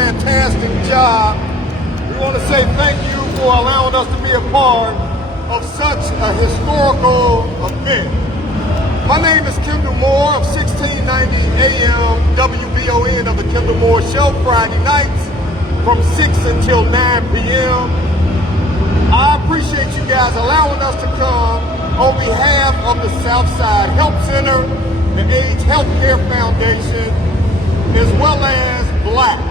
fantastic job. We want to say thank you for allowing us to be a part of such a historical event. My name is Kendall Moore of 1690 AM WBON of the Kendall Moore Show, Friday nights from 6 until 9 p.m. I appreciate you guys allowing us to come on behalf of the Southside Health Center, the AIDS Healthcare Foundation, as well as BLACK,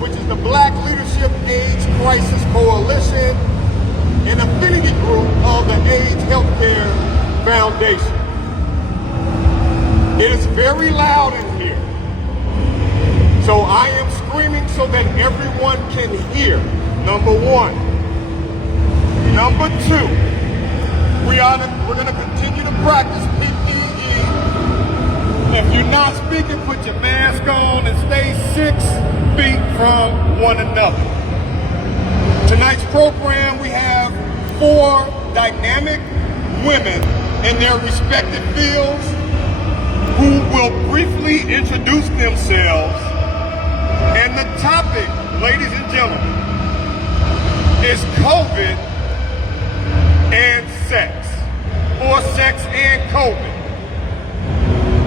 which is the Black Leadership AIDS Crisis Coalition, an affinity group of the AIDS Healthcare Foundation. It is very loud in here, so I am screaming so that everyone can hear, number one. Number two, we're going to continue to practice PPE. If you're not speaking, put your mask on and stay 6 feet from one another. Tonight's program, we have 4 dynamic women in their respective fields who will briefly introduce themselves. And the topic, ladies and gentlemen, is COVID and sex, or sex and COVID.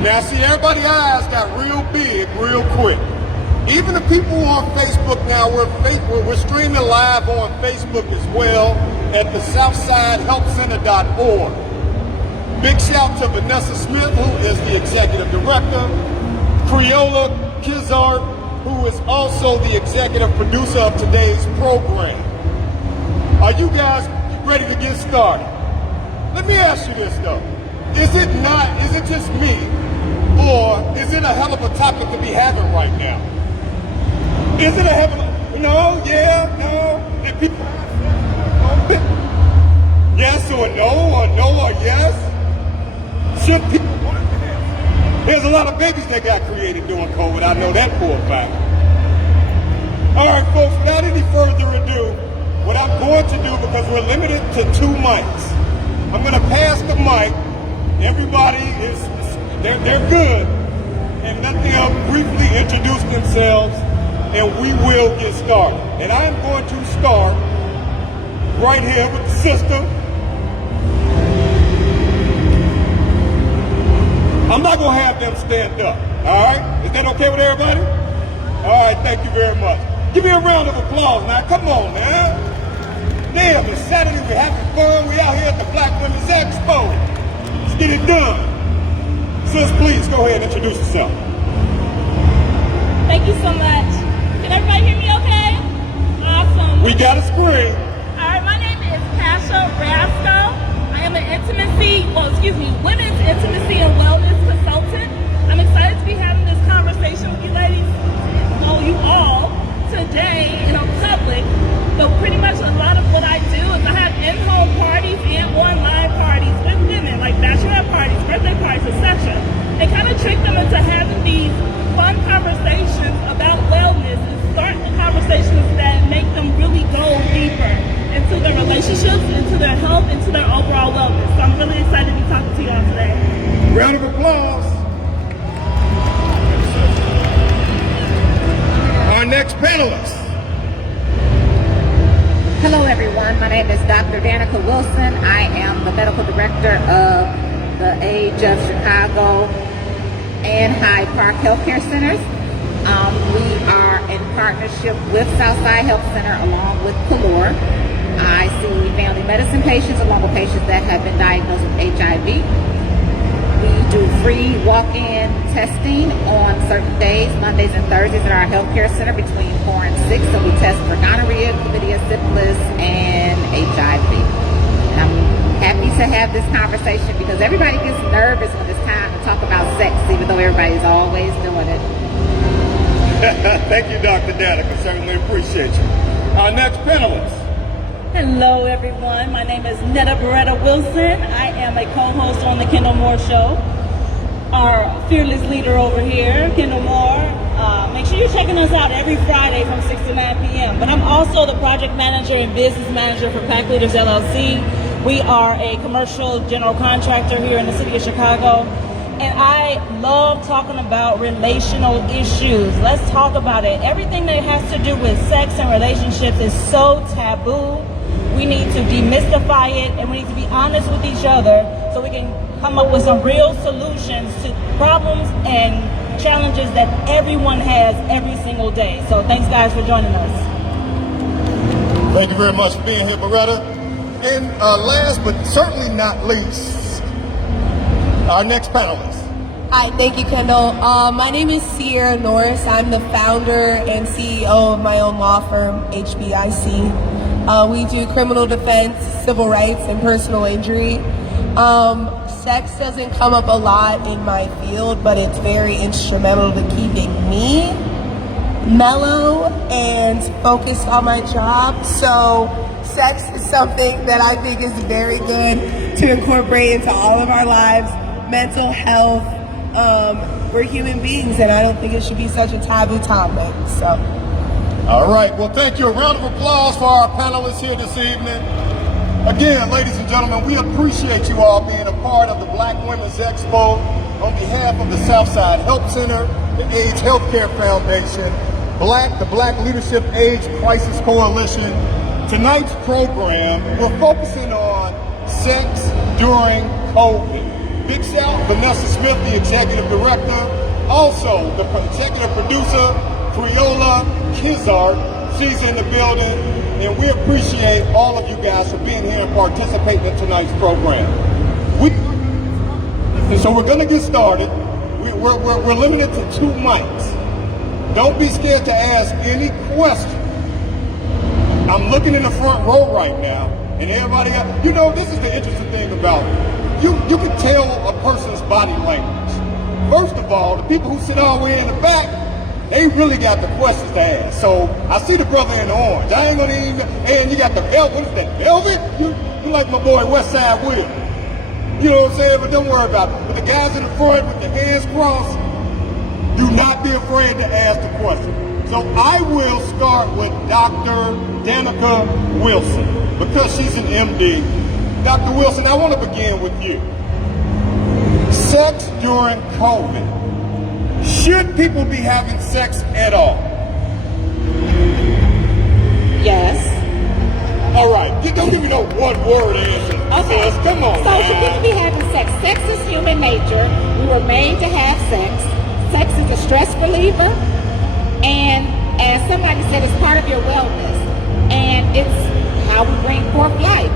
Now, see, everybody's eyes got real big real quick. Even the people on Facebook now, we're streaming live on Facebook as well at the SouthsideHealthCenter.org. Big shout to Vanessa Smith, who is the executive director, Creola Kizart, who is also the executive producer of today's program. Are you guys ready to get started? Let me ask you this though. Is it just me, or is it a hell of a topic to be having right now? Is it a hell of a, no, yeah, no, and people, yes or no or yes? Should people want it? There's a lot of babies that got created during COVID, I know that for a fact. All right, folks, without any further ado, what I'm going to do, because we're limited to 2 mics, I'm going to pass the mic. Everybody is, they're good, and let them briefly introduce themselves, and we will get started. And I'm going to start right here with the sister. I'm not going to have them stand up, all right? Is that okay with everybody? All right, thank you very much. Give me a round of applause now, come on, man. Damn, it's Saturday, we're having fun. We out here at the Black Women's Expo. Let's get it done. Sis, please go ahead and introduce yourself. Thank you so much. Can everybody hear me okay? Awesome. We got a screen. All right, my name is Pasha Rasco. I am an women's intimacy and wellness consultant. I'm excited to be having this conversation with you ladies, you all, today in public. So pretty much a lot of what I do is I have in-home parties and online parties with women, like bachelorette parties, birthday parties, etc. And kind of trick them into having these fun conversations about wellness and start the conversations that make them really go deeper into their relationships, into their health, into their overall wellness. So I'm really excited to be talking to y'all today. Round of applause. Our next panelist. Hello everyone, my name is Dr. Danica Wilson. I am the medical director of the AIDS of Chicago and Hyde Park Healthcare Centers. We are in partnership with Southside Health Center along with Calor. I see family medicine patients along with patients that have been diagnosed with HIV. We do free walk-in testing on certain days, Mondays and Thursdays at our healthcare center between 4 and 6. So we test for gonorrhea, chlamydia, syphilis, and HIV. And I'm happy to have this conversation because everybody gets nervous when it's time to talk about sex, even though everybody's always doing it. Thank you, Dr. Danica. Certainly appreciate you. Our next panelist. Hello everyone, my name is Netta Beretta Wilson. I am a co-host on the Kendall Moore Show. Our fearless leader over here, Kendall Moore. Make sure you're checking us out every Friday from 6 to 9 p.m. But I'm also the project manager and business manager for Pack Leaders LLC. We are a commercial general contractor here in the city of Chicago. And I love talking about relational issues. Let's talk about it. Everything that has to do with sex and relationships is so taboo. We need to demystify it, and we need to be honest with each other so we can come up with some real solutions to problems and challenges that everyone has every single day. So thanks guys for joining us. Thank you very much for being here, Beretta. And last but certainly not least, our next panelist. Hi, thank you, Kendall. My name is Sierra Norris. I'm the founder and CEO of my own law firm, HBIC. We do criminal defense, civil rights, and personal injury. Sex doesn't come up a lot in my field, but it's very instrumental to keeping me mellow and focused on my job. So sex is something that I think is very good to incorporate into all of our lives. Mental health, we're human beings, and I don't think it should be such a taboo topic. So, all right, well, thank you. A round of applause for our panelists here this evening. Again, ladies and gentlemen, we appreciate you all being a part of the Black Women's Expo. On behalf of the Southside Help Center, the AIDS Healthcare Foundation, the Black Leadership AIDS Crisis Coalition, tonight's program, we're focusing on sex during COVID. Big shout, Vanessa Smith, the Executive Director. Also, the Executive Producer, Creola Kizart, she's in the building. And we appreciate all of you guys for being here and participating in tonight's program. So we're gonna get started. We're limited to 2 mics. Don't be scared to ask any question. I'm looking in the front row right now, and everybody got, this is the interesting thing about it. You can tell a person's body language. First of all, the people who sit all the way in the back, they really got the questions to ask. So I see the brother in the orange. I ain't gonna even, and you got the velvet. What is that, velvet? You like my boy Westside Will. You know what I'm saying? But don't worry about it. But the guys in the front with the hands crossed, do not be afraid to ask the question. So I will start with Dr. Danica Wilson, because she's an MD. Dr. Wilson, I want to begin with you. Sex during COVID. Should people be having sex at all? Yes. All right. Don't give me no one-word answer. Okay. Sis. Come on. So should people be having sex? Sex is human nature. We were made to have sex. Sex is a stress reliever. And as somebody said, it's part of your wellness. And it's how we bring forth life.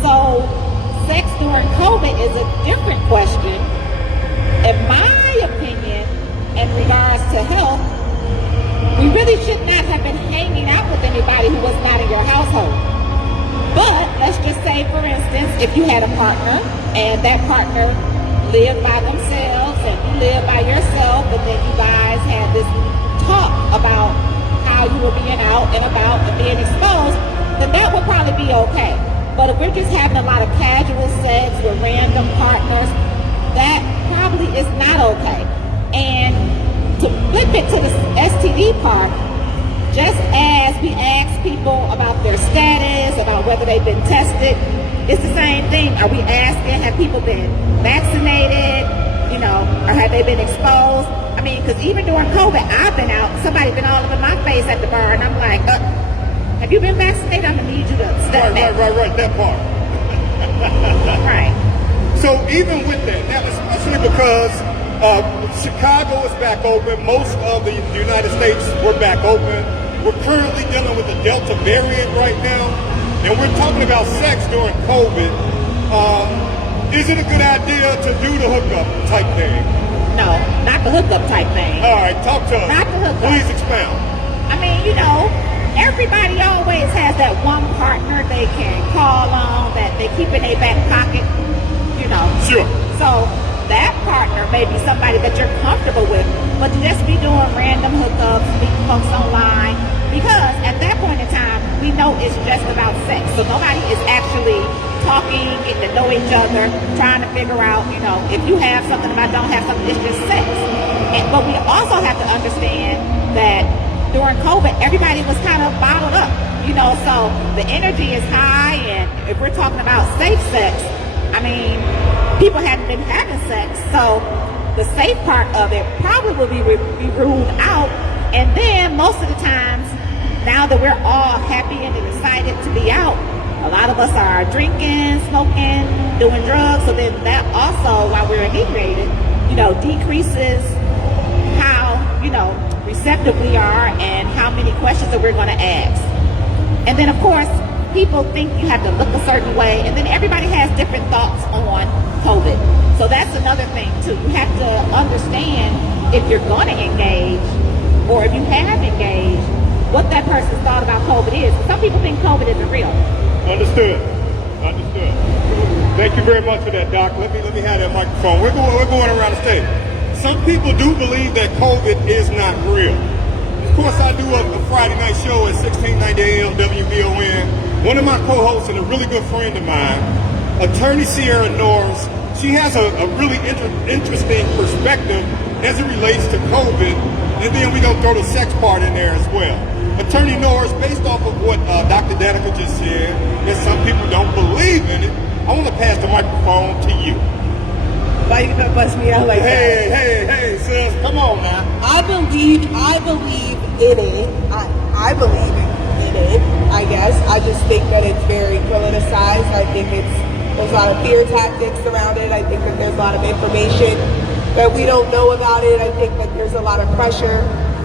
So sex during COVID is a different question. In my opinion, in regards to health, we really should not have been hanging out with anybody who was not in your household. But let's just say, for instance, if you had a partner and that partner lived by themselves and you lived by yourself, and then you guys had this talk about how you were being out and about and being exposed, then that would probably be okay. But if we're just having a lot of casual sex with random partners, that probably is not okay. And to flip it to the STD part, just as we ask people about their status, about whether they've been tested, it's the same thing. Are we asking, have people been vaccinated, or have they been exposed? I mean, because even during COVID, I've been out, somebody been all over my face at the bar, and I'm like, have you been vaccinated? I'm gonna need you to step back. Right, that part. Right. So even with that, now especially because Chicago is back open, most of the United States were back open. We're currently dealing with the Delta variant right now, and we're talking about sex during COVID. Is it a good idea to do the hookup type thing? No, not the hookup type thing. All right, talk to us. Not the hookup. Please expound. I mean, everybody always has that one partner they can call on, that they keep in their back pocket, Sure. So that partner may be somebody that you're comfortable with, but to just be doing random hookups, meeting folks online, because at that point in time, we know it's just about sex. So nobody is actually talking, getting to know each other, trying to figure out, if you have something, if I don't have something, it's just sex. But we also have to understand that during COVID, everybody was kind of bottled up, so the energy is high, and if we're talking about safe sex, I mean, people hadn't been having sex, so the safe part of it probably will be ruled out. And then most of the times, now that we're all happy and excited to be out, a lot of us are drinking, smoking, doing drugs. So then that also, while we're inebriated, decreases how, receptive we are and how many questions that we're going to ask. And then, of course, people think you have to look a certain way, and then everybody has different thoughts on COVID. So that's another thing, too. You have to understand if you're going to engage or if you have engaged, what that person's thought about COVID is. Some people think COVID isn't real. Understood. Thank you very much for that, Doc. Let me have that microphone. We're going around the stage. Some people do believe that COVID is not real. Of course, I do a Friday night show at 1690 AM WVON. One of my co-hosts and a really good friend of mine, attorney Sierra Norris, she has a really interesting perspective as it relates to COVID, and then we're going to throw the sex part in there as well. Attorney Norris, based off of what Dr. Danica just said, that some people don't believe in it, I want to pass the microphone to you. Why you gonna bust me out like that? Hey, sis, come on now. I believe in it. I believe in it, I guess. I just think that it's very politicized. I think there's a lot of fear tactics around it. I think that there's a lot of information that we don't know about it. I think that there's a lot of pressure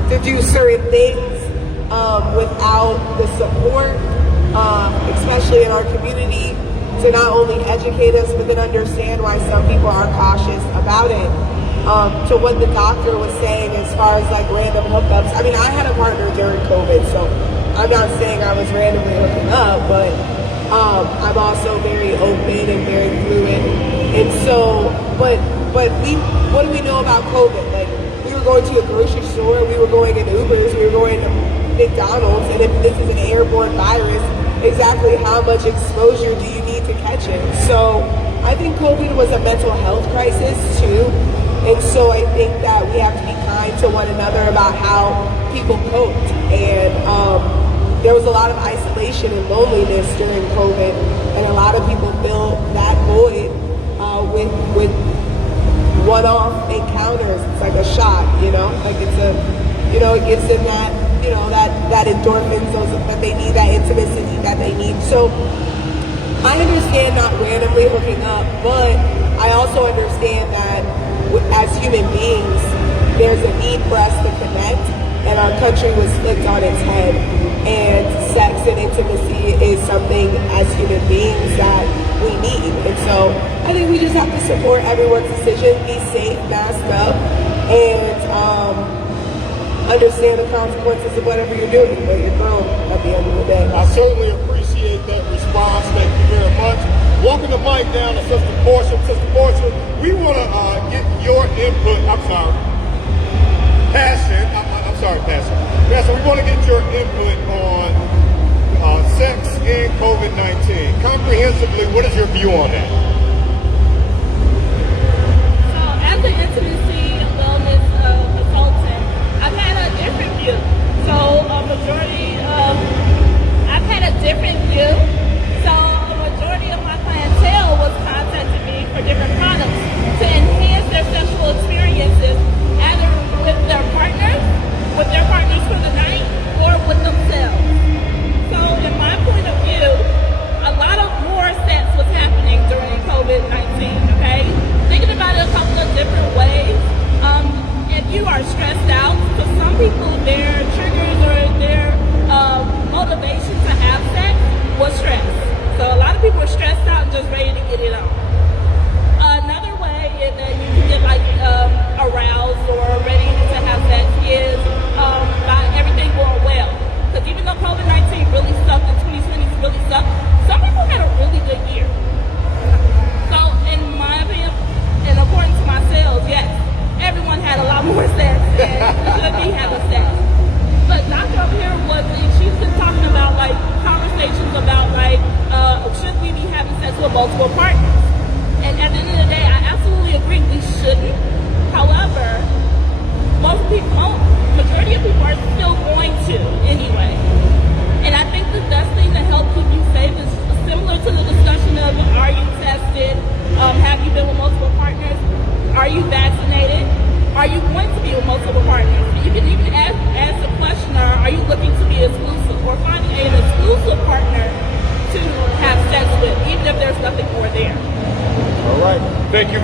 to do certain things without the support, especially in our community, to not only educate us, but then understand why some people are cautious about it. To what the doctor was saying as far as like random hookups. I mean, I had a partner during COVID, so I'm not saying I was randomly hooking up, but I'm also very open and very fluid. And so, but what do we know about COVID? Like, we were going to a grocery store, we were going in Ubers, we were going to McDonald's, and if this is an airborne virus, exactly how much exposure do you need to catch it? So I think COVID was a mental health crisis too. And so I think that we have to be kind to one another about how people coped. And there was a lot of isolation and loneliness during COVID, and a lot of people filled that void with one-off encounters. It's like a shot, like it's it gives them that, that endorphins that they need, that intimacy that they need. So I understand not randomly hooking up, but I also understand that as human beings, there's a need for us to connect, and our country was flipped on its head. And sex and intimacy is something as human beings that we need. And so I think we just have to support everyone's decision, be safe, mask up, and understand the consequences of whatever you're doing, but you're grown at the end of the day. I certainly appreciate that response. Thank you very much. Walking the mic down to Sister Portia. Sister Portia, we want to get your input. Passion. Pastor, we want to get your input on sex and COVID-19. Comprehensively, what is your view on that? So, as an intimacy and wellness consultant, I've had a different view. So, I've had a different view. So, a majority of my clientele was contacting me for different products to enhance their sexual experiences, either with their partners for the night, or with themselves. So, in my point of view, a lot of more sex was happening during COVID-19, okay? Thinking about it a couple of different ways. If you are stressed out, for some people, their triggers or their motivation to have sex was stress. So a lot of people are stressed out and just ready to get it on. Another way is that you can get aroused or ready to have sex is by everything going well. Because even though COVID-19 really sucked and 2020 really sucked, some people had a really good year. So in my opinion, and according to my sales, yes, everyone had a lot more sex and should be having sex. But Dr. up here she's been talking about conversations about should we be having sex with multiple partners? And at the end of the day, I absolutely agree we shouldn't. However, majority of people are still going to anyway. And I think the best thing to help keep you safe is similar to the discussion of, are you tested? Have you been with multiple partners? Are you vaccinated?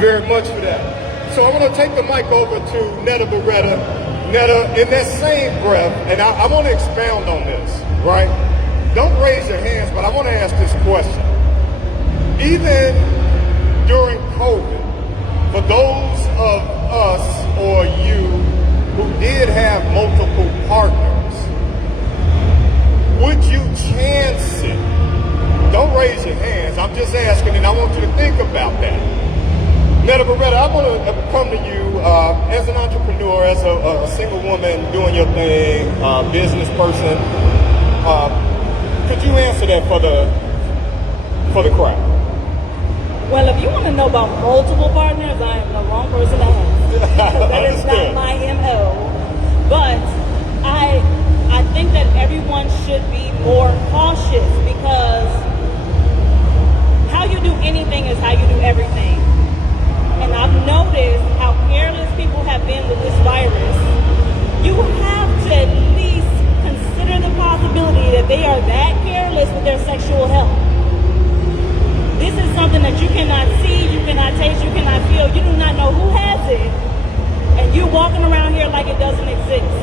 very much for that. So I want to take the mic over to Netta Beretta. Netta, in that same breath, and I want to expound on this, right? Don't raise your hands, but I want to ask this question. Even during COVID, for those of us or you who did have multiple partners, would you chance it? Don't raise your hands. I'm just asking, and I want you to think about that. Netta Beretta, I want to come to you as an entrepreneur, as a single woman doing your thing, business person. Could you answer that for the crowd? Well, if you want to know about multiple partners, I am the wrong person to ask. That is not my MO. But I think that everyone should be more cautious, because how you do anything is how you do everything. And I've noticed how careless people have been with this virus. You have to at least consider the possibility that they are that careless with their sexual health. This is something that you cannot see, you cannot taste, you cannot feel. You do not know who has it. And you're walking around here like it doesn't exist.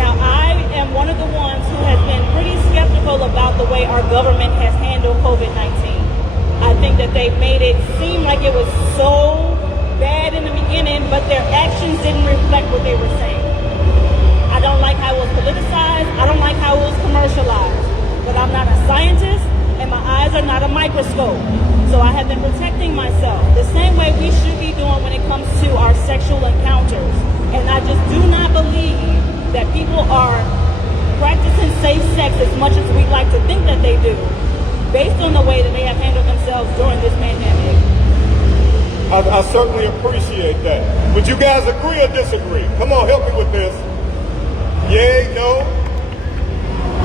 Now, I am one of the ones who has been pretty skeptical about the way our government has handled COVID-19. I think that they made it seem like it was so bad in the beginning, but their actions didn't reflect what they were saying. I don't like how it was politicized. I don't like how it was commercialized. But I'm not a scientist, and my eyes are not a microscope. So I have been protecting myself the same way we should be doing when it comes to our sexual encounters. And I just do not believe that people are practicing safe sex as much as we like to think that they do, based on the way that they have handled themselves during this pandemic. I certainly appreciate that. Would you guys agree or disagree? Come on, help me with this. Yay, no?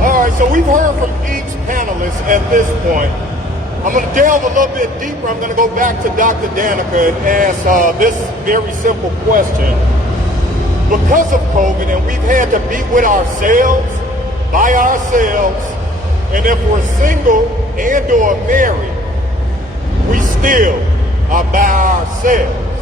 All right, so we've heard from each panelist at this point. I'm going to delve a little bit deeper. I'm going to go back to Dr. Danica and ask this very simple question. Because of COVID, and we've had to be with ourselves, by ourselves, and if we're single and or married, we still are by ourselves.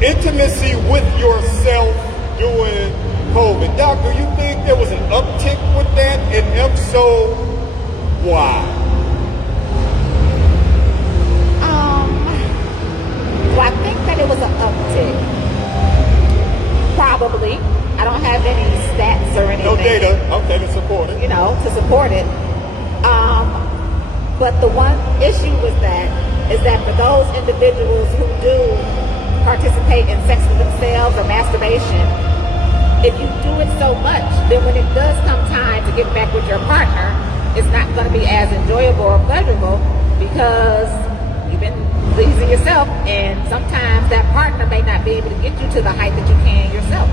Intimacy with yourself during COVID. Doc, do you think there was an uptick with that? And if so, why? Do I think that it was an uptick? Probably. I don't have any stats or anything. No data. Okay, to support it. To support it. But the one issue is that for those individuals who do participate in sex with themselves or masturbation, if you do it so much, then when it does come time to get back with your partner, it's not going to be as enjoyable or pleasurable, because you've been pleasing yourself, and sometimes that partner may not be able to get you to the height that you can yourself.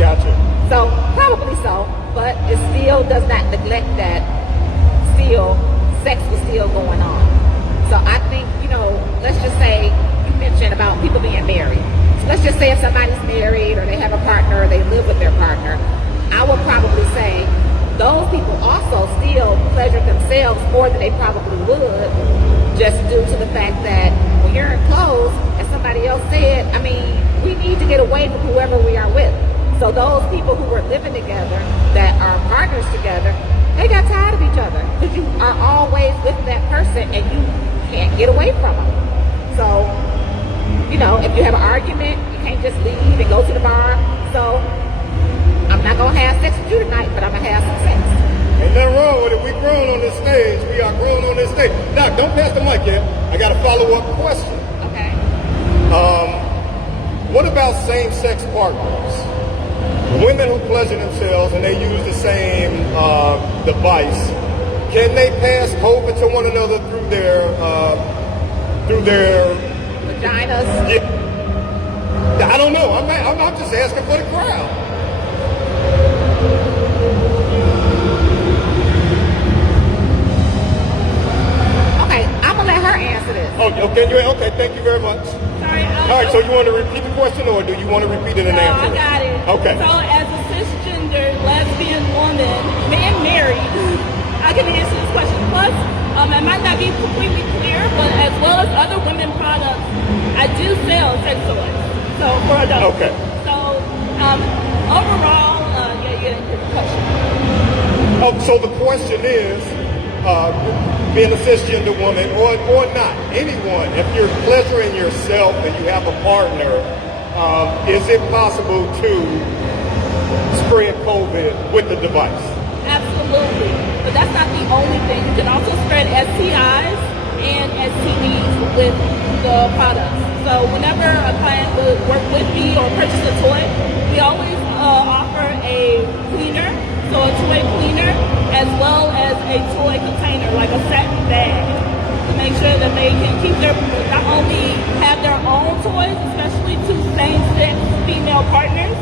Gotcha. So, probably so, but it still does not neglect that still sex was still going on. So I think, let's just say you mentioned about people being married. So let's just say if somebody's married or they have a partner or they live with their partner, I would probably say those people also still pleasure themselves more than they probably would, just due to the fact that when you're enclosed, as somebody else said, we need to get away from whoever we are with. So those people who were living together, that are partners together, they got tired of each other, because you are always with that person and you can't get away from them. So, if you have an argument, you can't just leave and go to the bar. So, I'm not going to have sex with you tonight, but I'm going to have some sex. Ain't nothing wrong with it. We grown on this stage. We are grown on this stage. Doc, don't pass the mic yet. I got a follow-up question. Okay. What about same-sex partners? Women who pleasure themselves and they use the same device, can they pass COVID to one another through their vaginas? Yeah. I don't know. I'm just asking for the crowd. Okay, I'm gonna let her answer this. Oh, okay. Okay. Thank you very much. Sorry. All right. So you want to repeat the question, or do you want to repeat it and answer I got it. Okay. So as a cisgender lesbian woman and married, I can answer this question. Plus, It might not be completely clear, but as well as other women products, I do sell sex toys. So for adults. Okay. So overall, yeah, you didn't get the question. Oh, so the question is, being a cisgender woman or not, anyone, if you're pleasuring yourself and you have a partner, is it possible to spread COVID with the device? Absolutely. But that's not the only thing. You can also spread STIs and STDs with the products. So whenever a client would work with me or purchase a toy, we always offer a cleaner, so a toy cleaner, as well as a toy container, like a satin bag, to make sure that they can keep their, not only have their own toys, especially to same-sex female partners,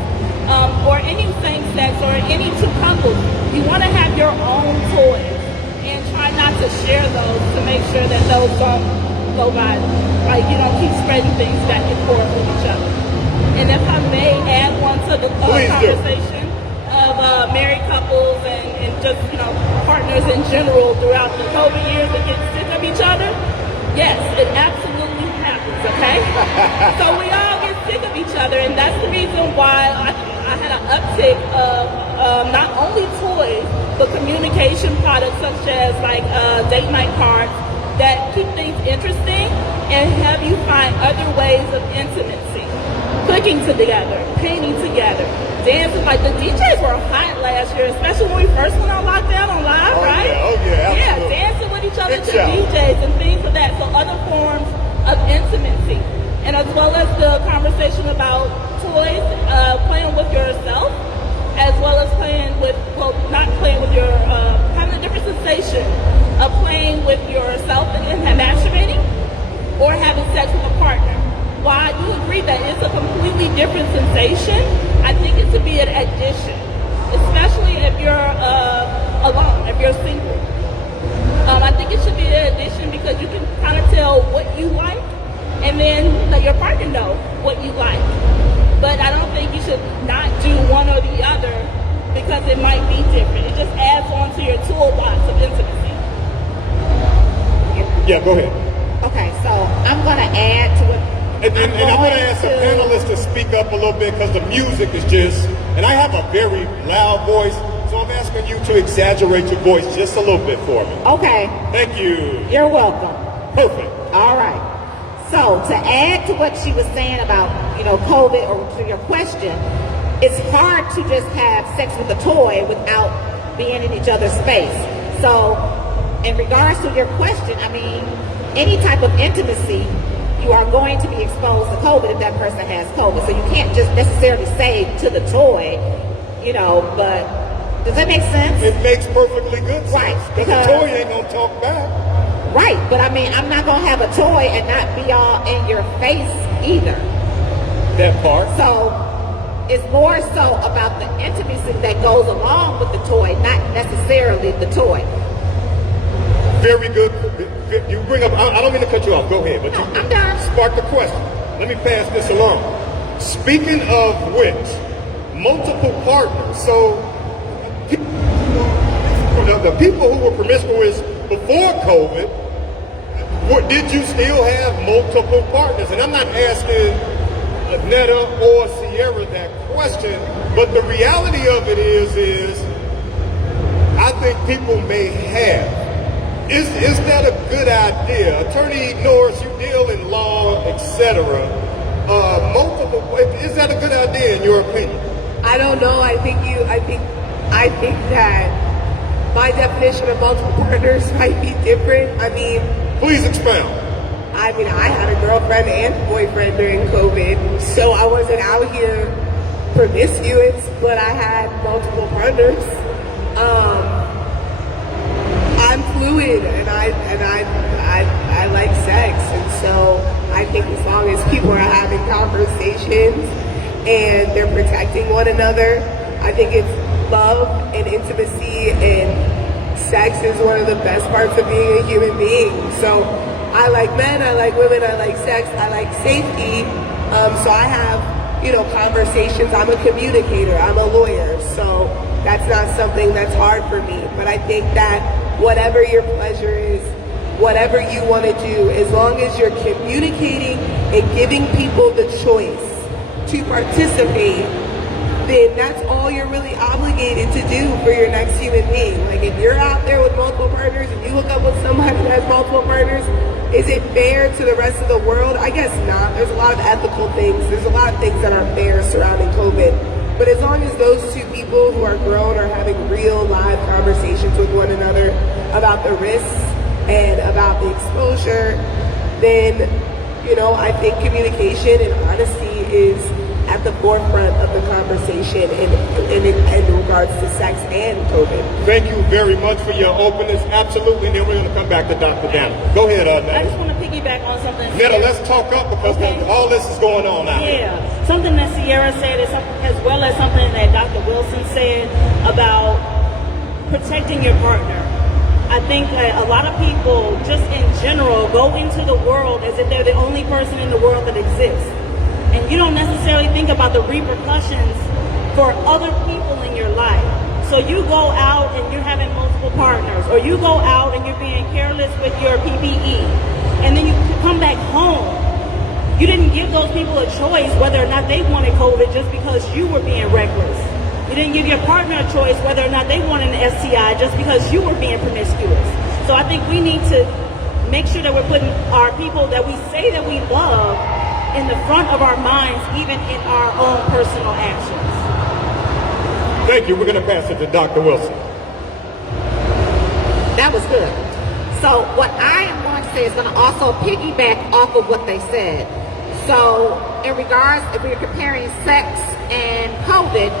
or any same-sex or any two couples. You want to have your own toys and try not to share those to make sure that those don't go by, like you don't keep spreading things back and forth with each other. And if I may add one to the conversation of married couples and just, partners in general throughout the COVID years that get sick of each other, yes, it absolutely happens, okay? So we all get sick of each other, and that's the reason why I had an uptick of not only toys, but communication products such as like date night cards that keep things interesting and have you find other ways of intimacy. Cooking together, painting together, dancing. Like the DJs were hot last year, especially when we first went on lockdown on live, right? Yeah, oh yeah, absolutely. Yeah, dancing with each other Good to job. DJs and things of that. So other forms of intimacy. And as well as the conversation about toys, playing with yourself, as well as playing with, well, not playing with your, having a different sensation of playing with yourself and masturbating, or having sex with a partner. While I do agree that it's a completely different sensation, I think it should be an addition, especially if you're alone, if you're single. I think it should be an addition because you can kind of tell what you like, and then let your partner know what you like. But I don't think you should not do one or the other because it might be different. It just adds on to your toolbox of intimacy. Yeah, go ahead. Okay, so I'm going to add to what And I'm going to ask the panelists to speak up a little bit because the music is just, and I have a very loud voice, so I'm asking you to exaggerate your voice just a little bit for me. Okay. Thank you. You're welcome. Perfect. All right. So to add to what she was saying about, COVID, or to your question, it's hard to just have sex with a toy without being in each other's space. So in regards to your question, I mean, any type of intimacy, you are going to be exposed to COVID if that person has COVID. So you can't just necessarily say to the toy, but does that make sense? It makes perfectly good sense. Right, Because the toy ain't going to talk back. Right, but I mean, I'm not going to have a toy and not be all in your face either. That part. So it's more so about the intimacy that goes along with the toy, not necessarily the toy. Very good. You bring up, I don't mean to cut you off. Go ahead. But No, you I'm done. sparked the question. Let me pass this along. Speaking of which, multiple partners. So the people who were promiscuous before COVID, did you still have multiple partners? And I'm not asking Netta or Sierra that question, but the reality of it is I think people may have. Is that a good idea? Attorney Norris, you deal in law, etc. Is that a good idea in your opinion? I don't know. I think that my definition of multiple partners might be different. I mean, Please expound. I had a girlfriend and boyfriend during COVID, so I wasn't out here promiscuous, but I had multiple partners. I'm fluid, and I like sex, and so I think as long as people are having conversations and they're protecting one another, I think it's love and intimacy, and sex is one of the best parts of being a human being. So I like men, I like women, I like sex, I like safety. So I have, conversations. I'm a communicator, I'm a lawyer, so that's not something that's hard for me. But I think that whatever your pleasure is, whatever you want to do, as long as you're communicating and giving people the choice to participate, then that's all you're really obligated to do for your next human being. Like, if you're out there with multiple partners and you hook up with somebody that has multiple partners, is it fair to the rest of the world? I guess not. There's a lot of ethical things. There's a lot of things that aren't fair surrounding COVID. But as long as those two people who are grown are having real live conversations with one another about the risks and about the exposure, then, you know, I think communication and honesty is at the forefront of the conversation in regards to sex and COVID. Thank you very much for your openness. Absolutely. And then we're going to come back to Dr. Dana. Go ahead, I Netta. just want to piggyback on something. Netta, let's talk up because Okay. all this is going on out here. Yeah, something that Sierra said is as well as something that Dr. Wilson said about protecting your partner. I think that a lot of people, just in general, go into the world as if they're the only person in the world that exists. And you don't necessarily think about the repercussions for other people in your life. So you go out and you're having multiple partners, or you go out and you're being careless with your PPE, and then you come back home. You didn't give those people a choice whether or not they wanted COVID just because you were being reckless. You didn't give your partner a choice whether or not they wanted an STI just because you were being promiscuous. So I think we need to make sure that we're putting our people that we say that we love in the front of our minds, even in our own personal actions. Thank you. We're going to pass it to Dr. Wilson. That was good. So what I am going to say is going to also piggyback off of what they said. So in regards, if we're comparing sex and COVID,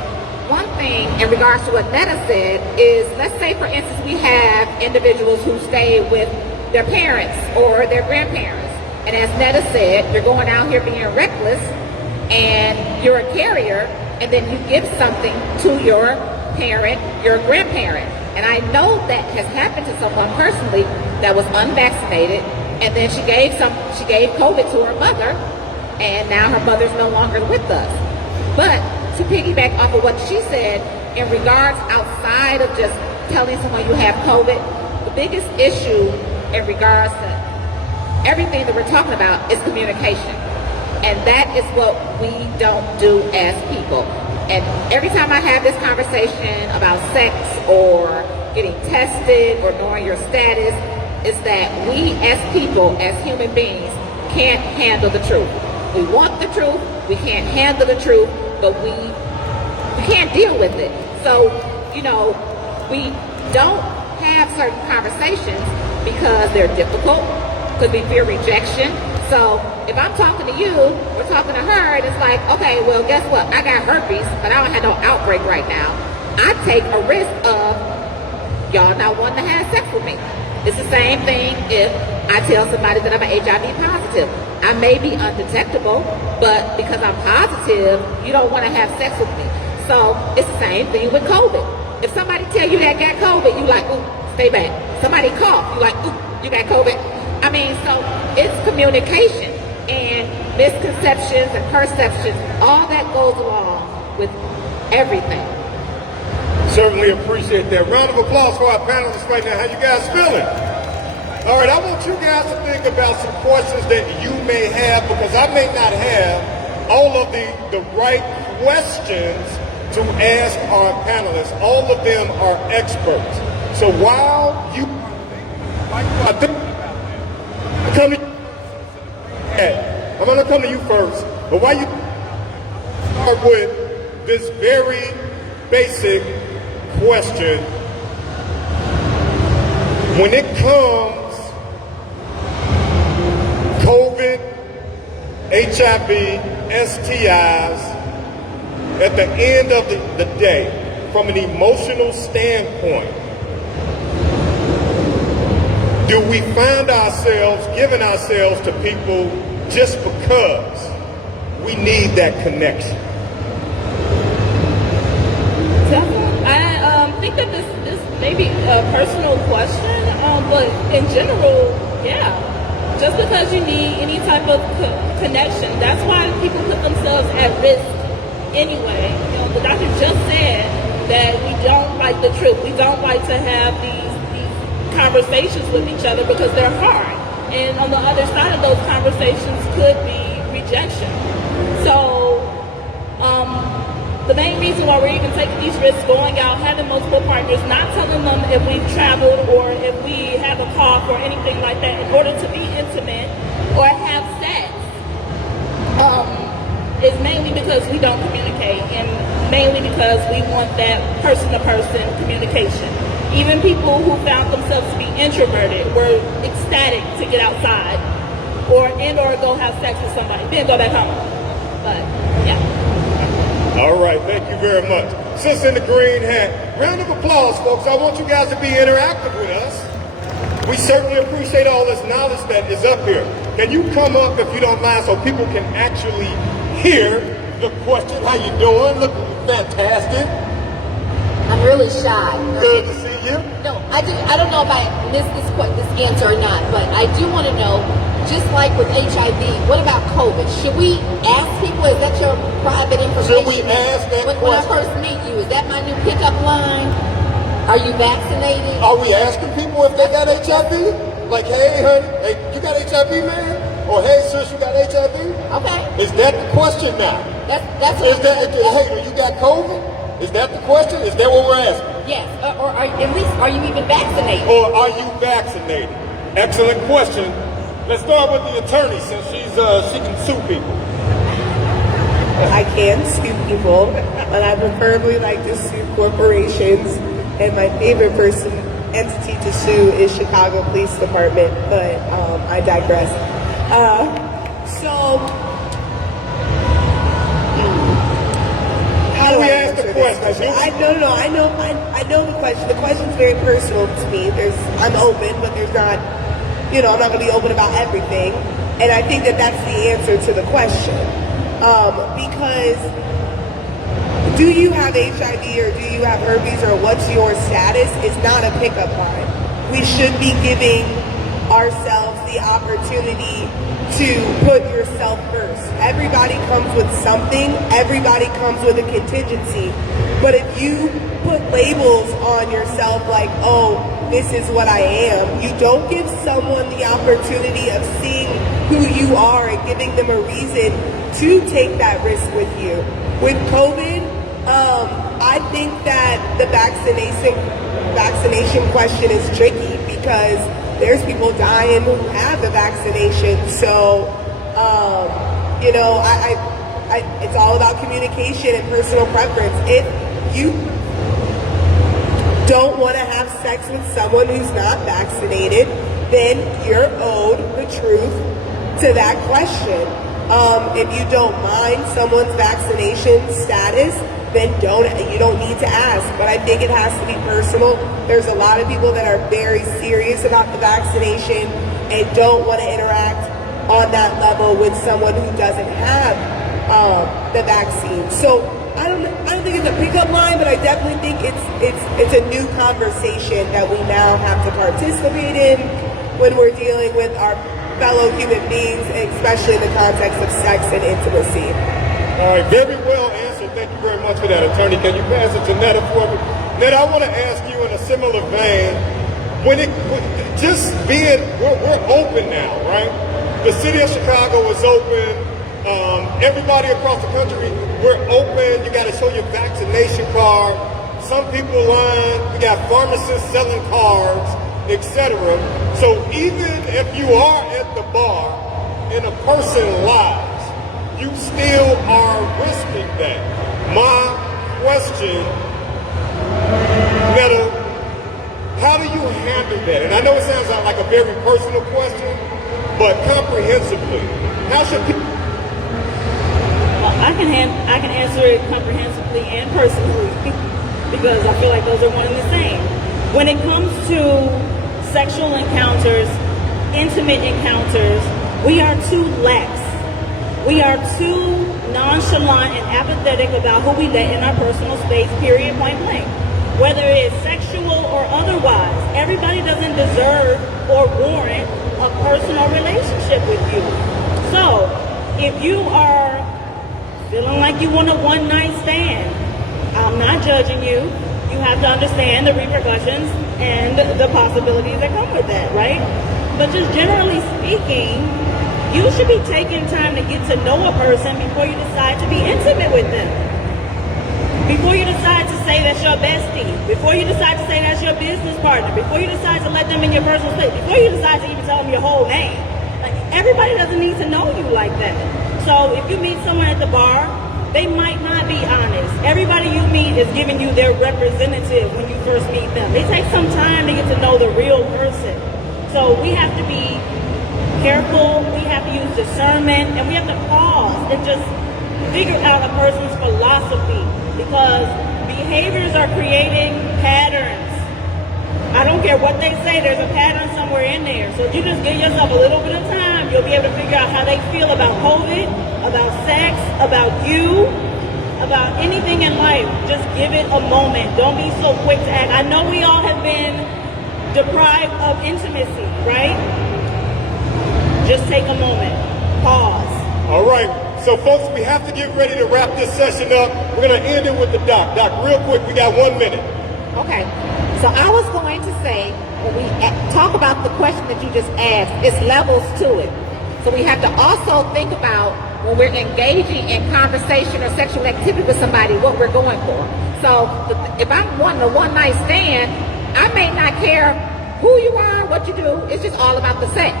one thing in regards to what Netta said is, let's say for instance we have individuals who stay with their parents or their grandparents. And as Netta said, you're going out here being reckless and you're a carrier, and then you give something to your parent, your grandparent. And I know that has happened to someone personally that was unvaccinated, and then she gave COVID to her mother, and now her mother's no longer with us. But to piggyback off of what she said, in regards outside of just telling someone you have COVID, the biggest issue in regards to everything that we're talking about is communication. And that is what we don't do as people. And every time I have this conversation about sex or getting tested or knowing your status, is that we as people, as human beings, can't handle the truth. We want the truth, we can't handle the truth, but we can't deal with it. So, you know, we don't have certain conversations because they're difficult, because we fear rejection. So if I'm talking to you or talking to her, and it's like, okay, well, guess what? I got herpes, but I don't have no outbreak right now. I take a risk of y'all not wanting to have sex with me. It's the same thing if I tell somebody that I'm HIV positive. I may be undetectable, but because I'm positive, you don't want to have sex with me. So it's the same thing with COVID. If somebody tell you that got COVID, you like, ooh, stay back. Somebody cough, you like, ooh, you got COVID. I mean, so it's communication and misconceptions and perceptions. All that goes along with everything. Certainly appreciate that. Round of applause for our panelists right now. How you guys feeling? All right, I want you guys to think about some questions that you may have, because I may not have all of the right questions to ask our panelists. All of them are experts. So while you are thinking about it, I'm going to come to you first. But while you start with this very basic question, when it comes COVID, HIV, STIs, at the end of the day, from an emotional standpoint, do we find ourselves giving ourselves to people just because we need that connection? I think that this may be a personal question, but in general, yeah. Just because you need any type of connection, that's why people put themselves at risk anyway. You know, the doctor just said that we don't like the truth. We don't like to have these conversations with each other because they're hard. And on the other side of those conversations could be rejection. So the main reason why we're even taking these risks, going out, having multiple partners, not telling them if we've traveled or if we have a cough or anything like that in order to be intimate or have sex, is mainly because we don't communicate, and mainly because we want that person-to-person communication. Even people who found themselves to be introverted were ecstatic to get outside or go have sex with somebody, then go back home. But, yeah. All right, thank you very much. Sister in the green hat, round of applause, folks. I want you guys to be interactive with us. We certainly appreciate all this knowledge that is up here. Can you come up, if you don't mind, so people can actually hear the question? How you doing? Look fantastic. I'm really shy. Good to see you. No, I don't know if I missed this answer or not, but I do want to know, just like with HIV, what about COVID? Should we ask people, is that your private information? Should we ask that when I question? first meet you, is that my new pickup line? Are you vaccinated? Are we asking people if they got HIV? Like, hey, honey, hey, you got HIV, man? Or hey, sis, you got HIV? Okay. Is that the question now? That's Is that, hey, you got COVID? Is that the question? Is that what we're asking? Yes. Or at least, are you even vaccinated? Or are you vaccinated? Excellent question. Let's start with the attorney, since she can sue people. I can sue people, but I preferably like to sue corporations. And my favorite entity to sue is Chicago Police Department, but I digress. How do We I ask the answer this question. I know the question. The question's very personal to me. I'm open, but there's not, I'm not going to be open about everything. And I think that that's the answer to the question. Because do you have HIV or do you have herpes or what's your status is not a pickup line. We should be giving ourselves the opportunity to put yourself first. Everybody comes with something. Everybody comes with a contingency. But if you put labels on yourself like, oh, this is what I am, you don't give someone the opportunity of seeing who you are and giving them a reason to take that risk with you. With COVID, I think that the vaccination question is tricky because there's people dying who have the vaccination. So, it's all about communication and personal preference. If you don't want to have sex with someone who's not vaccinated, then you're owed the truth to that question. If you don't mind someone's vaccination status, then you don't need to ask. But I think it has to be personal. There's a lot of people that are very serious about the vaccination and don't want to interact on that level with someone who doesn't have the vaccine. So I don't think it's a pickup line, but I definitely think it's a new conversation that we now have to participate in when we're dealing with our fellow human beings, especially in the context of sex and intimacy. All right, very well answered. Thank you very much for that, attorney. Can you pass it to Netta for me? Netta, I want to ask you in a similar vein, we're open now, right? The city of Chicago is open. Everybody across the country, we're open. You got to show your vaccination card. Some people line. We got pharmacists selling cards, etc. So even if you are at the bar and a person lies, you still are risking that. My question, Netta, how do you handle that? And I know it sounds like a very personal question, but comprehensively, how should people? I can answer it comprehensively and personally because I feel like those are one and the same. When it comes to sexual encounters, intimate encounters, we are too lax. We are too nonchalant and apathetic about who we let in our personal space, period, point blank. Whether it's sexual or otherwise, everybody doesn't deserve or warrant a personal relationship with you. So, if you are feeling like you want a one-night stand, I'm not judging you. you have to understand the repercussions and the possibilities that come with that, right? But just generally speaking, you should be taking time to get to know a person before you decide to be intimate with them. Before you decide to say that's your bestie, before you decide to say that's your business partner, before you decide to let them in your personal space, before you decide to even tell them your whole name. Like, everybody doesn't need to know you like that. So if you meet someone at the bar, they might not be honest. Everybody you meet is giving you their representative when you first meet them. They take some time to get to know the real person. So we have to be careful, we have to use discernment, and we have to pause and just figure out a person's philosophy, because behaviors are creating patterns. I don't care what they say, there's a pattern somewhere in there. So if you just give yourself a little bit of time, you'll be able to figure out how they feel about COVID, about sex, about you, about anything in life. Just give it a moment. Don't be so quick to act. I know we all have been deprived of intimacy, right? Just take a moment. Pause. All right. So, folks, we have to get ready to wrap this session up. We're going to end it with the doc. Doc, real quick, we got 1 minute. Okay, so I was going to say, when we talk about the question that you just asked, it's levels to it. So we have to also think about when we're engaging in conversation or sexual activity with somebody, what we're going for. So if I'm wanting a one-night stand, I may not care who you are, what you do, it's just all about the sex.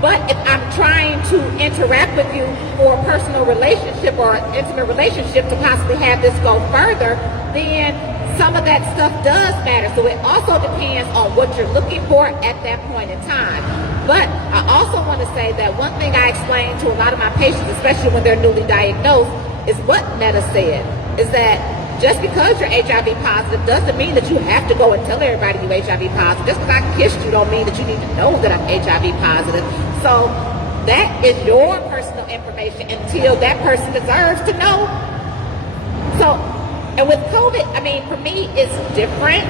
But if I'm trying to interact with you for a personal relationship or an intimate relationship to possibly have this go further, then some of that stuff does matter. So it also depends on what you're looking for at that point in time. But I also want to say that one thing I explain to a lot of my patients, especially when they're newly diagnosed, is what Netta said, is that just because you're HIV positive doesn't mean that you have to go and tell everybody you're HIV positive. Just because I kissed you don't mean that you need to know that I'm HIV positive. So that is your personal information until that person deserves to know. So, and with COVID, I mean, for me, it's different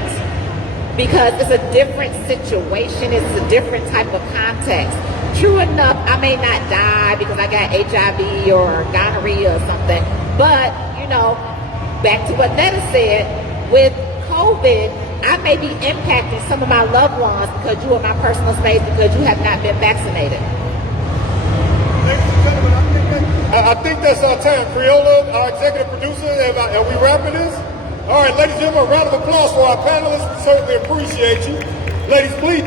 because it's a different situation. It's a different type of context. True enough, I may not die because I got HIV or gonorrhea or something, but, you know, back to what Netta said, with COVID, I may be impacting some of my loved ones because you are my personal space because you have not been vaccinated. Ladies and gentlemen, I think that's our time. Creola, our executive producer, are we wrapping this? All right, ladies and gentlemen, a round of applause for our panelists. We certainly appreciate you. Ladies, please.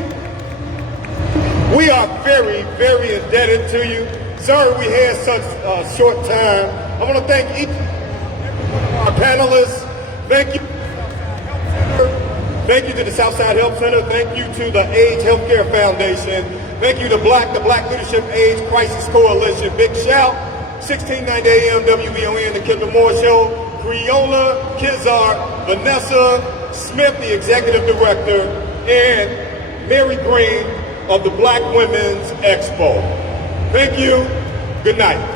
We are very, very indebted to you. Sorry we had such a short time. I want to thank each our panelists. Thank you. Thank you to the Southside Health Center. Thank you to the AIDS Healthcare Foundation. Thank you to the Black Leadership AIDS Crisis Coalition. Big shout. 1690 AM WVON, The Kendall Moore Show. Creola, Kizar, Vanessa Smith, the Executive Director, and Mary Green of the Black Women's Expo. Thank you. Good night.